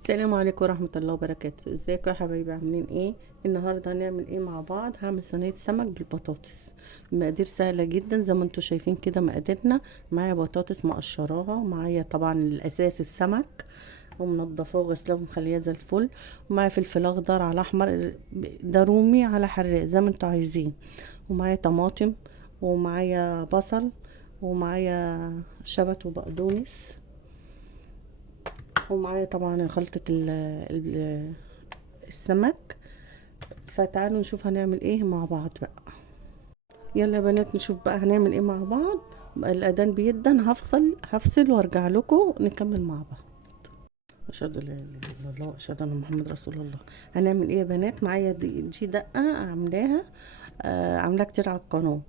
السلام عليكم ورحمة الله وبركاته. ازيكم يا حبايبي؟ عاملين ايه؟ النهاردة هنعمل ايه مع بعض؟ هعمل صينية سمك بالبطاطس. مقادير سهلة جدا زي ما انتوا شايفين كده مقاديرنا. معايا بطاطس مقشراها، معايا طبعا الاساس السمك ومنضفاه وغسلاه ومخليه زي الفل، ومعايا فلفل اخضر على احمر، ده رومي على حراق زي ما انتوا عايزين، ومعايا طماطم، ومعايا بصل، ومعايا شبت وبقدونس، ومعايا طبعا خلطة السمك. فتعالوا نشوف هنعمل ايه مع بعض بقى. يلا يا بنات نشوف بقى هنعمل ايه مع بعض. بقى الاذان بيدن، هفصل وارجع لكم نكمل مع بعض. اشهد ان لا اله الا الله واشهد ان محمد رسول الله. هنعمل ايه يا بنات؟ معايا دي دقه عاملاها، عاملاها كتير على القناه.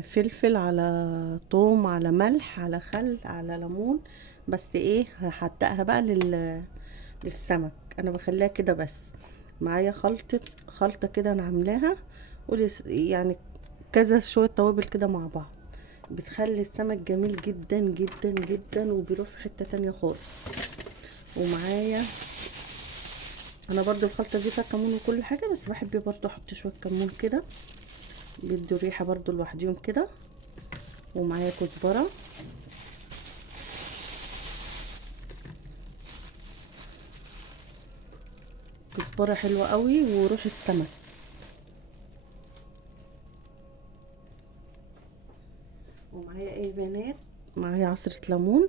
فلفل على توم على ملح على خل على ليمون. بس ايه، هحدقها بقى للسمك. انا بخليها كده بس. معايا خلطة كده انا عاملاها، يعني كذا شوية توابل كده مع بعض، بتخلي السمك جميل جدا جدا جدا وبيروح في حتة تانية خالص. ومعايا انا برضو الخلطة دي فيها كمون وكل حاجة، بس بحب برضو احط شوية كمون كده، بيدوا ريحة برضو لوحديهم كده. ومعايا كزبرة، كزبرة حلوة قوي وروح السمك. ومعايا ايه يا بنات؟ معايا عصرة ليمون،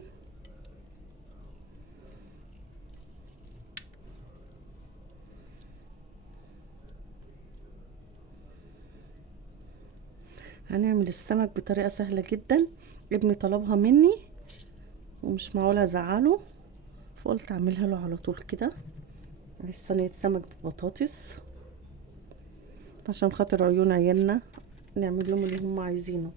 هنعمل السمك بطريقة سهلة جدا. ابني طلبها مني ومش معقول ازعله، فقلت اعملها له على طول كده. عايز صينية سمك ببطاطس عشان خاطر عيون عيالنا، نعمل لهم اللي هم عايزينه.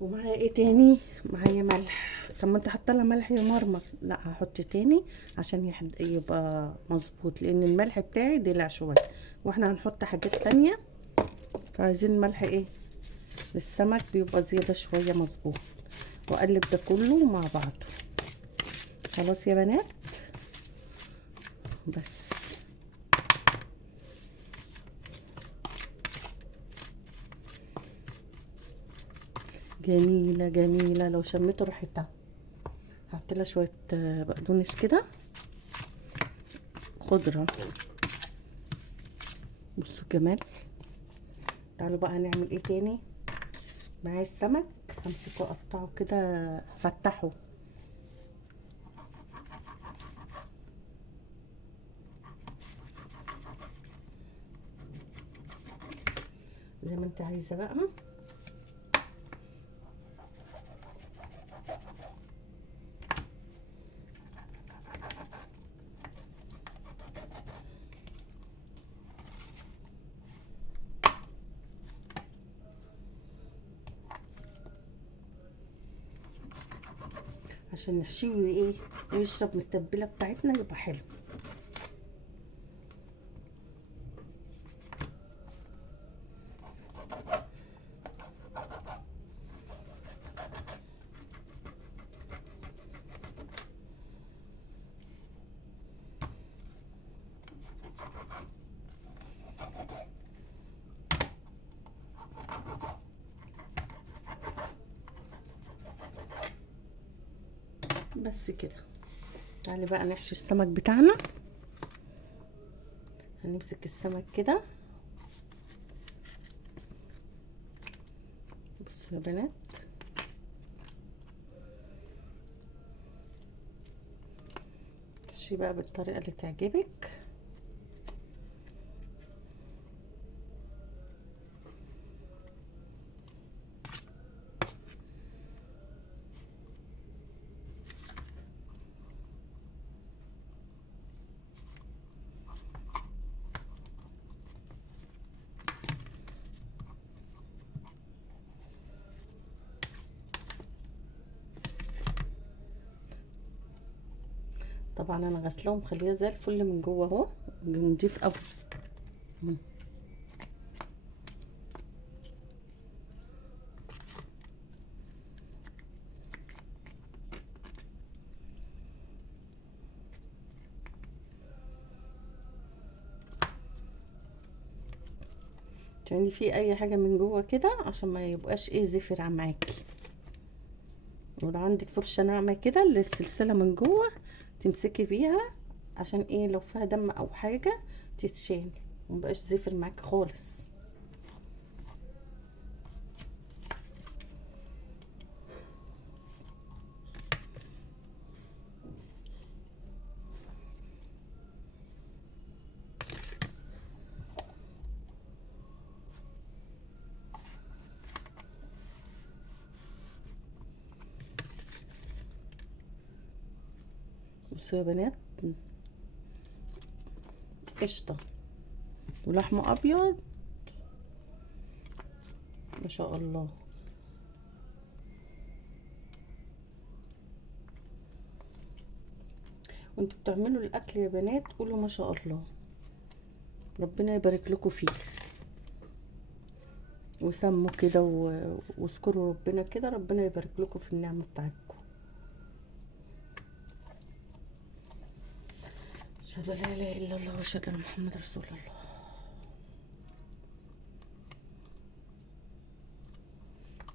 ومعايا ايه تاني؟ معايا ملح. طب ما انت حاطه لها ملح يا مرمر. لا هحط تاني عشان يبقى مظبوط، لان الملح بتاعي دلع شويه، واحنا هنحط حاجات تانية، فعايزين الملح ايه للسمك بيبقى زياده شويه مظبوط. واقلب ده كله مع بعض. خلاص يا بنات، بس جميله جميله لو شميتوا ريحتها. هحط لها شويه بقدونس كده، خضره. بصوا الجمال. تعالوا بقى نعمل ايه تاني. معايا السمك، همسكه اقطعه كده، افتحه. زي ما انت عايزه بقى. عشان نحشيه ايه ويشرب من التتبيله بتاعتنا يبقى حلو. بس كده. تعالي بقى نحشي السمك بتاعنا. هنمسك السمك كده، بصوا يا بنات، نحشي بقى بالطريقه اللي تعجبك. طبعا انا غسلاه ومخليه زي الفل من جوه اهو، نضيف قوي. تعملي فيه اي حاجه من جوه كده عشان ما يبقاش ايه زفر معاكي. ولو عندك فرشه ناعمه كده للسلسله من جوه تمسكي بيها، عشان ايه لو فيها دم او حاجه تتشال ومبقاش زفر معاكي خالص. بصوا يا بنات، قشطه ولحم ابيض ما شاء الله. وانتوا بتعملوا الاكل يا بنات قولوا ما شاء الله، ربنا يبارك لكم فيه، وسموا كده واذكروا ربنا كده، ربنا يبارك لكم في النعمه بتاعتكم. اشهد لا اله الا الله واشهد ان محمد رسول الله.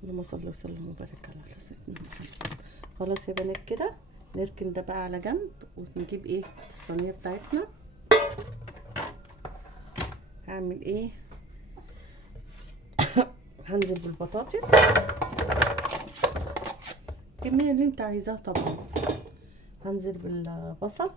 اللهم صل وسلم وبارك على سيدنا محمد. خلاص يا بنات كده نركن ده بقى على جنب، ونجيب ايه الصينيه بتاعتنا. هعمل ايه؟ هنزل بالبطاطس الكميه اللي انت عايزاها طبعا. هنزل بالبصل،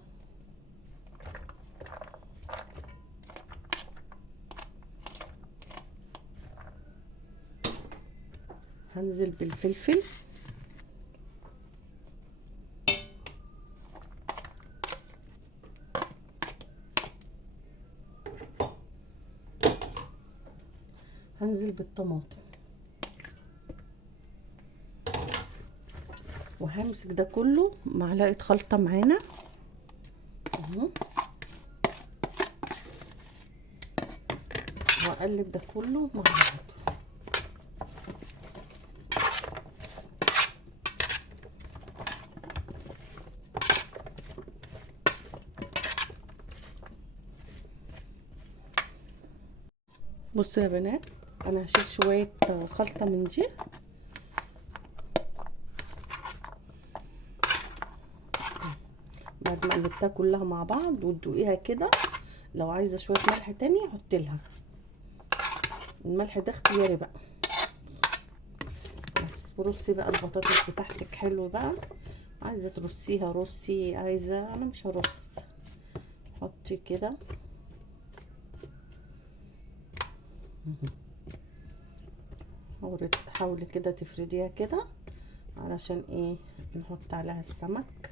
هنزل بالفلفل، هنزل بالطماطم، وهمسك ده كله معلقه خلطه معانا اهو، واقلب ده كله مع بعض. بصوا يا بنات، انا هشيل شويه خلطه من دي، بعد ما قلبتها كلها مع بعض وتدوقيها كده. لو عايزه شويه ملح تاني حطي لها، الملح ده اختياري بقى. بس ورصي بقى البطاطس بتاعتك حلو بقى، عايزه ترصيها رصي، عايزه انا مش هرص. حطي كده حاولي كده تفرديها كده علشان ايه نحط عليها السمك.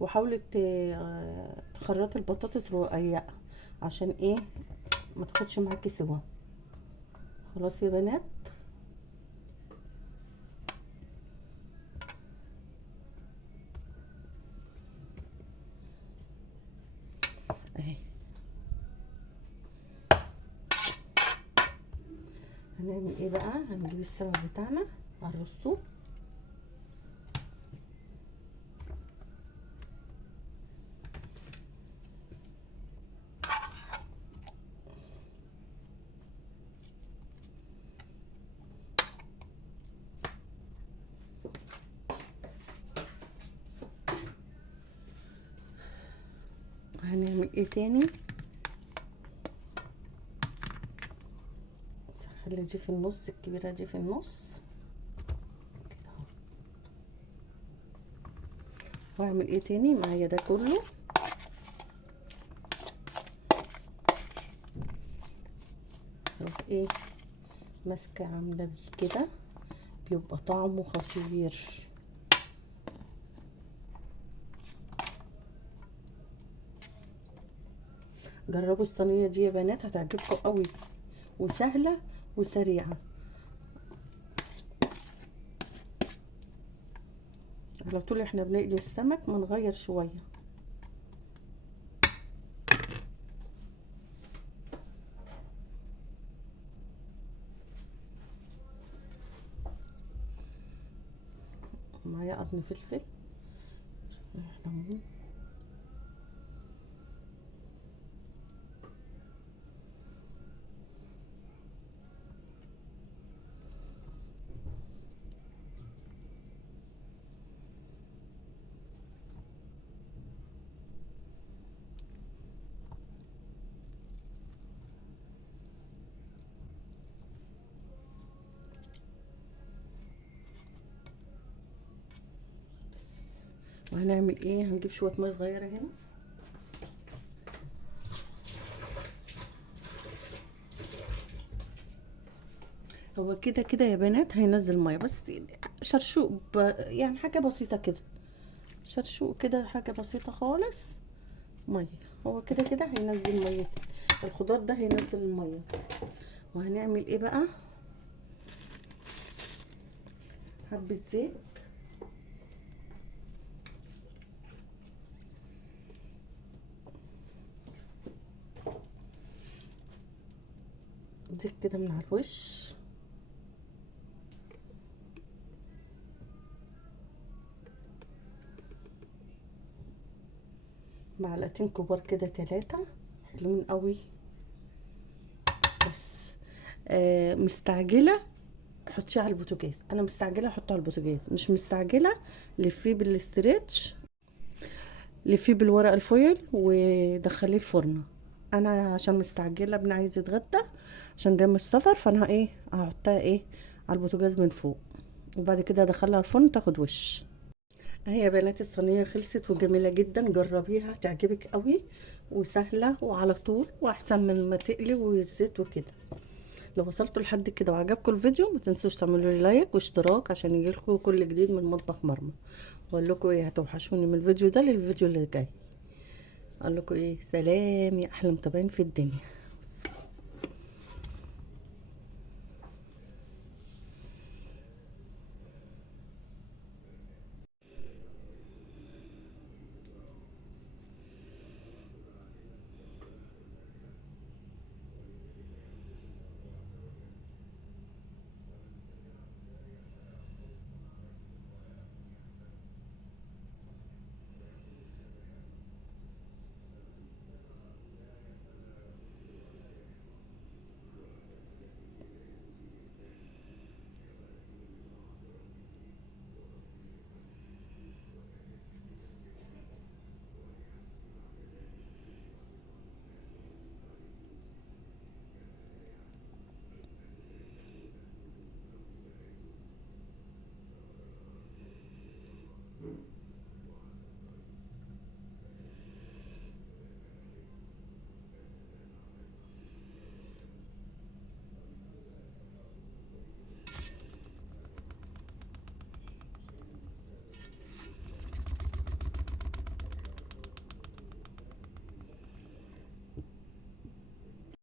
وحاولي تخرطي البطاطس رقيقه عشان ايه ما تاخدش معاكي سوا. خلاص يا بنات، اهي هنعمل ايه بقى؟ هنجيب السمك بتاعنا هنرصه، هنعمل ايه تاني؟ خلي دي في النص، الكبيرة دي في النص كده اهو. واعمل ايه تاني معايا ده كله؟ اروح ايه ماسكة عاملة بيه كده، بيبقى طعمه خطير. جربوا الصينية دي يا بنات هتعجبكم قوي، وسهلة وسريعة. على طول احنا بنقلي السمك ما نغير شوية. معايا قرن فلفل، ليمون، وهنعمل ايه، هنجيب شويه ميه صغيره هنا. هو كده كده يا بنات هينزل ميه، بس شرشوق يعني حاجه بسيطه كده، شرشوق كده، حاجه بسيطه خالص ميه. هو كده كده هينزل ميه، الخضار ده هينزل الميه. وهنعمل ايه بقى، حبه زيت، زيت كده من على الوش، معلقتين كبار كده، 3 حلوين قوي. بس مستعجله حطيه على البوتاجاز، انا مستعجله احطه على البوتاجاز، مش مستعجله لفيه بالاسترتش، لفيه بالورق الفويل ودخليه الفرن. انا عشان مستعجله، ابني عايز يتغدى عشان جاي من السفر، فانا ايه هحطها ايه على البوتاجاز من فوق، وبعد كده ادخلها الفرن تاخد وش. اهي يا بنات الصينيه خلصت وجميله جدا، جربيها تعجبك قوي، وسهله وعلى طول، واحسن من ما تقلي والزيت وكده. لو وصلتوا لحد كده وعجبكم الفيديو، ما تنسوش تعملوا لي لايك واشتراك عشان يجيلكم كل جديد من مطبخ مرمى. واقول لكم ايه، هتوحشوني من الفيديو ده للفيديو اللي جاي. اقول لكم ايه، سلام يا احلى متابعين في الدنيا.